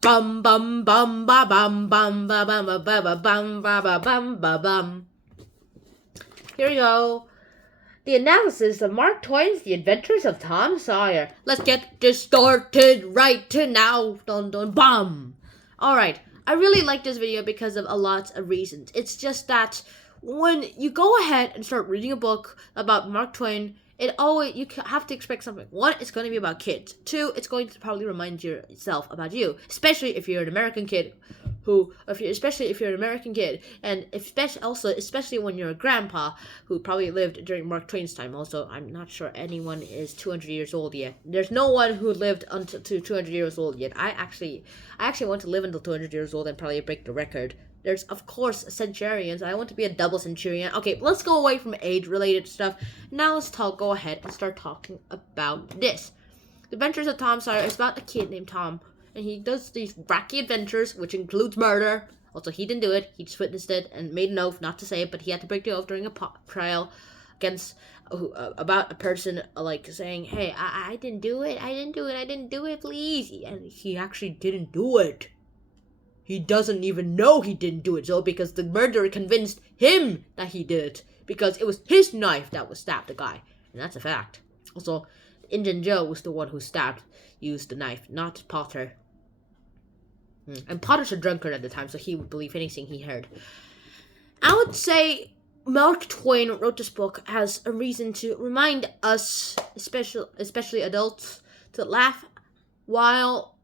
Bum bum bum ba bum bum ba bum ba ba ba bum ba ba bum ba bum. Here we go. The analysis of Mark Twain's The Adventures of Tom Sawyer. Let's get this started right now. Dun dun bum. Alright, I really like this video because of a lot of reasons. It's just that when you go ahead and start reading a book about Mark Twain, you have to expect something. One, it's going to be about kids. Two, it's going to probably remind yourself about you, especially if you're an American kid especially if you're an American kid, and especially when you're a grandpa who probably lived during Mark Twain's time. Also, I'm not sure anyone is 200 years old yet. There's no one who lived until 200 years old yet. I actually want to live until 200 years old and probably break the record. There's, of course, centurions. I want to be a double centurion. Okay, let's go away from age-related stuff. Now let's go ahead and start talking about this. The Adventures of Tom Sawyer is about a kid named Tom, and he does these wacky adventures, which includes murder. Also, he didn't do it. He just witnessed it and made an oath not to say it, but he had to break the oath during a trial against about a person saying, "Hey, I didn't do it. I didn't do it, please." And he actually didn't do it. He doesn't even know he didn't do it, so because the murderer convinced him that he did it, because it was his knife that was stabbed the guy, and that's a fact. Also, Indian Joe was the one who used the knife, not Potter. And Potter's a drunkard at the time, so he would believe anything he heard. I would say Mark Twain wrote this book as a reason to remind us, especially adults, to laugh while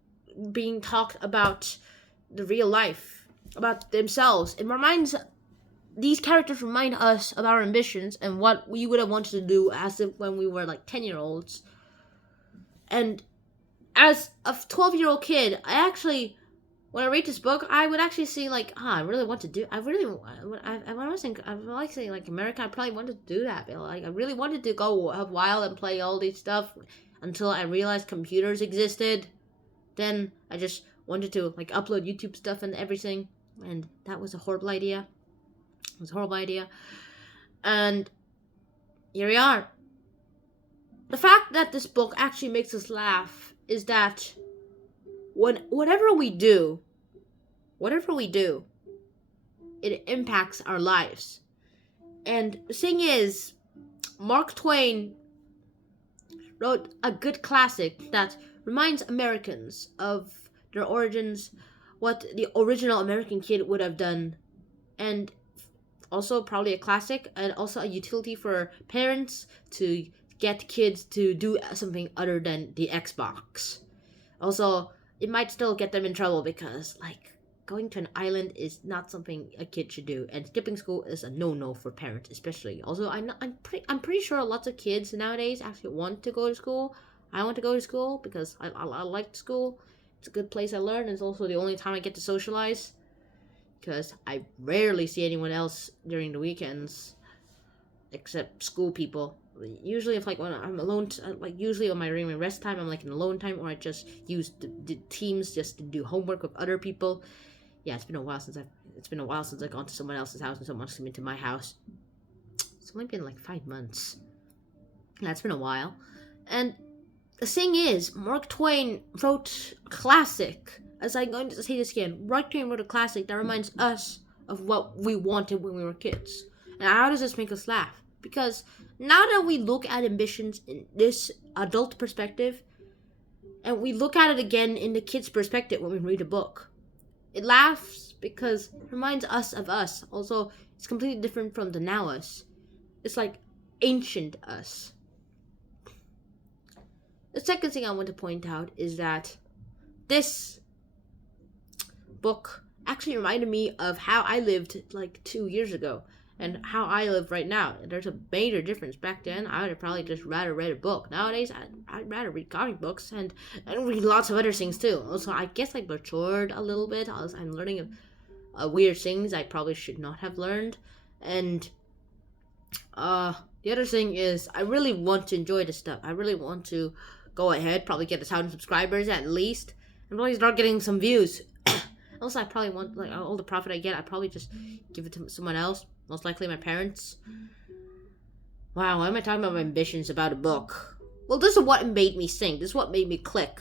being talked about the real life, about themselves. These characters remind us of our ambitions and what we would have wanted to do as if when we were 10-year-olds. And as a 12-year-old kid, when I read this book, I would actually see I really want to do. I was saying America, I probably wanted to do that. I really wanted to go have wild and play all these stuff until I realized computers existed. Then I just wanted to upload YouTube stuff and everything, and that was a horrible idea. It was a horrible idea, and here we are. The fact that this book actually makes us laugh is that whatever we do, it impacts our lives. And the thing is, Mark Twain wrote a good classic that reminds Americans of their origins, what the original American kid would have done, and also probably a classic and also a utility for parents to get kids to do something other than the Xbox. Also, it might still get them in trouble because going to an island is not something a kid should do, and skipping school is a no-no for parents especially. Also, I'm pretty sure lots of kids nowadays actually want to go to school. I want to go to school because I like school. It's a good place I learn. It's also the only time I get to socialize, because I rarely see anyone else during the weekends except school people. Usually if when I'm alone, usually on my rest time, I'm in alone time, or I just use the Teams just to do homework with other people. Yeah, it's been a while since I've gone to someone else's house and someone's come into my house. It's only been 5 months. That's been a while. And the thing is, Mark Twain wrote a classic. As I'm going to say this again, Mark Twain wrote a classic that reminds us of what we wanted when we were kids. And how does this make us laugh? Because now that we look at ambitions in this adult perspective, and we look at it again in the kid's perspective when we read a book, it laughs because it reminds us of us. Also, it's completely different from the now us. It's ancient us. The second thing I want to point out is that this book actually reminded me of how I lived 2 years ago and how I live right now. There's a major difference. Back then, I would have probably just rather read a book. Nowadays, I'd rather read comic books and read lots of other things too. Also, I guess I matured a little bit. I'm learning weird things I probably should not have learned. And the other thing is, I really want to enjoy this stuff. I really want to go ahead, probably get 1,000 subscribers at least, and probably start getting some views. Also, I probably want all the profit I get, I probably just give it to someone else. Most likely my parents. Wow, why am I talking about my ambitions about a book? Well, this is what made me think. This is what made me click.